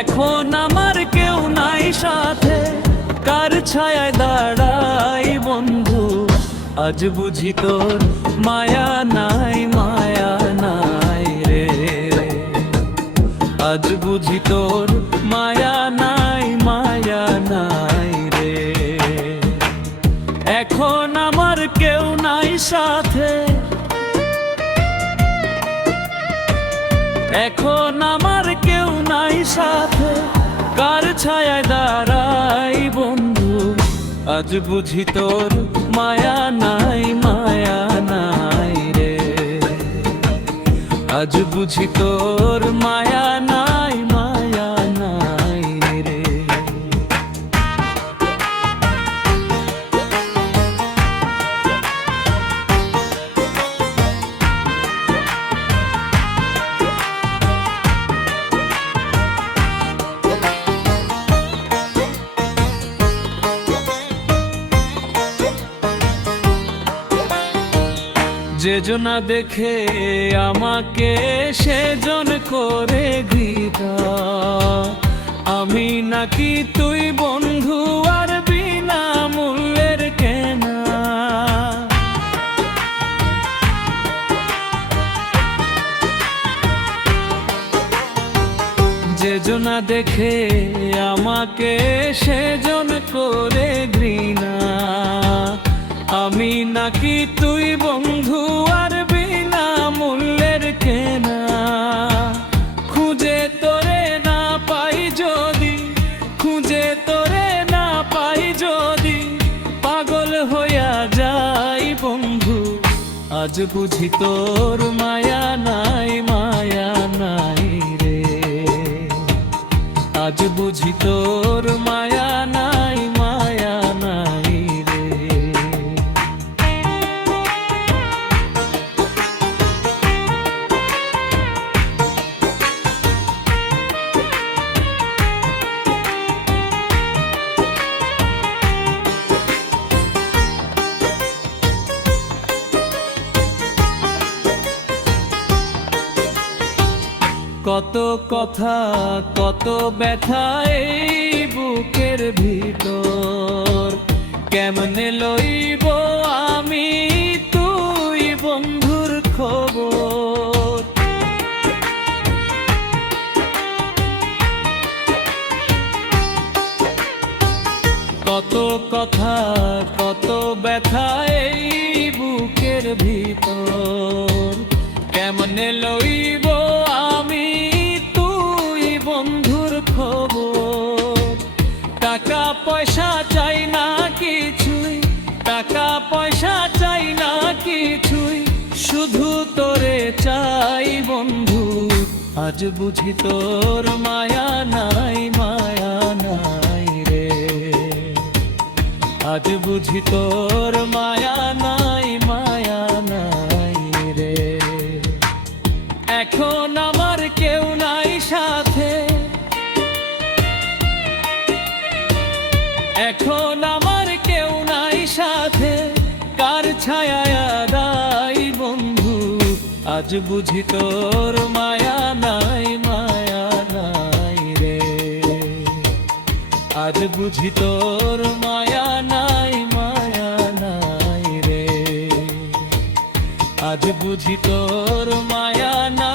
এখন আমার কেউ নাই সাথে, কার ছায়ায় দাঁড়াই বন্ধু। আজ বুঝি তোর মায়া নাই, মায়া নাই রে। আজ বুঝি তোর মায়া নাই, মায়া নাই রে। এখন আমার কেউ নাই সাথে, এখন আমার কেউ নাই সাথে, কার ছায়ায় দাঁড়াই বন্ধু। আজ বুঝি তোর মায়া নাই, মায়া নাই রে। আজ বুঝি তোর মায়া নাই, মায়া নাই রে। যেজন দেখে আমাকে সেজন করে ঘৃণা, আমি নাকি তুই বন্ধু আর বিনা মূল্যের কেনা। যেজন দেখে আমাকে সেজন করে ঘৃণা, আমি নাকি তুই বন্ধু আর বিনা মূল্যের কেনা। খুঁজে তোরে না পাই যদি, খুঁজে তোরে না পাই যদি, পাগল হইয়া যাই বন্ধু। আজ বুঝি তোর মায়া নাই, মায়া নাই রে। আজ বুঝি তোর মায়া নাই, মায়া নাই রে। কত কথা কত ব্যথা এই বুকের ভিতর, কেমনে লইব আমি তুই বন্ধুর খবর। কত কথা কত ব্যথা এই বুকের ভিতর, কেমনে লইব আমি তুই বন্ধুর খবর। টাকা পয়সা চাই না কিছুই, টাকা পয়সা চাই না কিছুই, শুধু তোরে চাই বন্ধু। আজ বুঝি তোর মায়া নাই, মায়া নাই রে। আজ বুঝি তোর মায়া নাই, মায়া নাই রে। এখন আমার কেউ নাই সাথে, এখন আমার কেউ নাই সাথে, কার ছায়ায় দাই বন্ধু। আজ বুঝি তোর মায়া নাই, মায়া নাই রে। আজ বুঝি তোর মায়া নাই, মায়া নাই রে। আজ বুঝি তোর মায়া নাই।